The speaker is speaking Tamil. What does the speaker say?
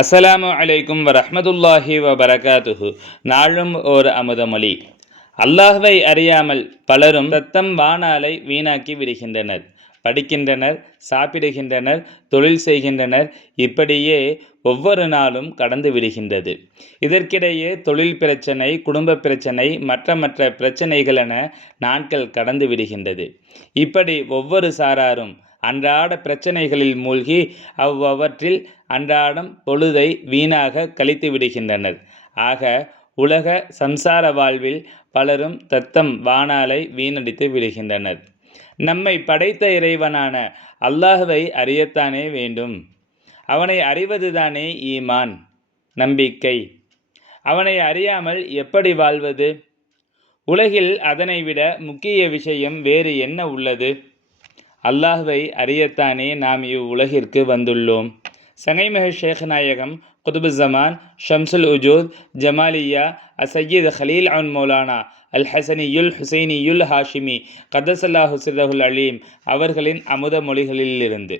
அஸ்ஸலாமு அலைக்கும் வரஹ்மத்துல்லாஹி வபரகாத்துஹு. நாளும் ஓர் அமுதமொழி. அல்லாஹ்வை அறியாமல் பலரும் தத்தம் வானாலை வீணாக்கி விடுகின்றனர். படிக்கின்றனர் சாப்பிடுகின்றனர் தொழில் செய்கின்றனர் இப்படியே ஒவ்வொரு நாளும் கடந்து விடுகின்றது. இதற்கிடையே தொழில் பிரச்சனை குடும்ப பிரச்சனை மற்ற மற்ற பிரச்சனைகள் என நாட்கள் கடந்து விடுகின்றது. இப்படி ஒவ்வொரு சாராரும் அன்றாட பிரச்சனைகளில் மூழ்கி அவ்வவற்றில் அன்றாடம் பொழுதை வீணாக கழித்து விடுகின்றனர். ஆக உலக சம்சார வாழ்வில் பலரும் தத்தம் வானாலை வீணடித்து விடுகின்றனர். நம்மை படைத்த இறைவனான அல்லாஹுவை அறியத்தானே வேண்டும். அவனை அறிவதுதானே ஈமான் நம்பிக்கை. அவனை அறியாமல் எப்படி வாழ்வது? உலகில் அதனை விட முக்கிய விஷயம் வேறு என்ன உள்ளது? அல்லாஹ்வை அறியத்தானே நாம் இவ்வுலகிற்கு வந்துள்ளோம். சங்கைமிகு ஷேக் நாயகம் குதுபு ஜமான் ஷம்சுல் உஜூத் ஜமாலியா அசையீத் ஹலீல் அன் மௌலானா அல் ஹசனியுல் ஹுசைனியுல் ஹாஷிமி கதசல்லா ஹுசிரஹுல் அலீம் அவர்களின் அமுத மொழிகளிலிருந்து.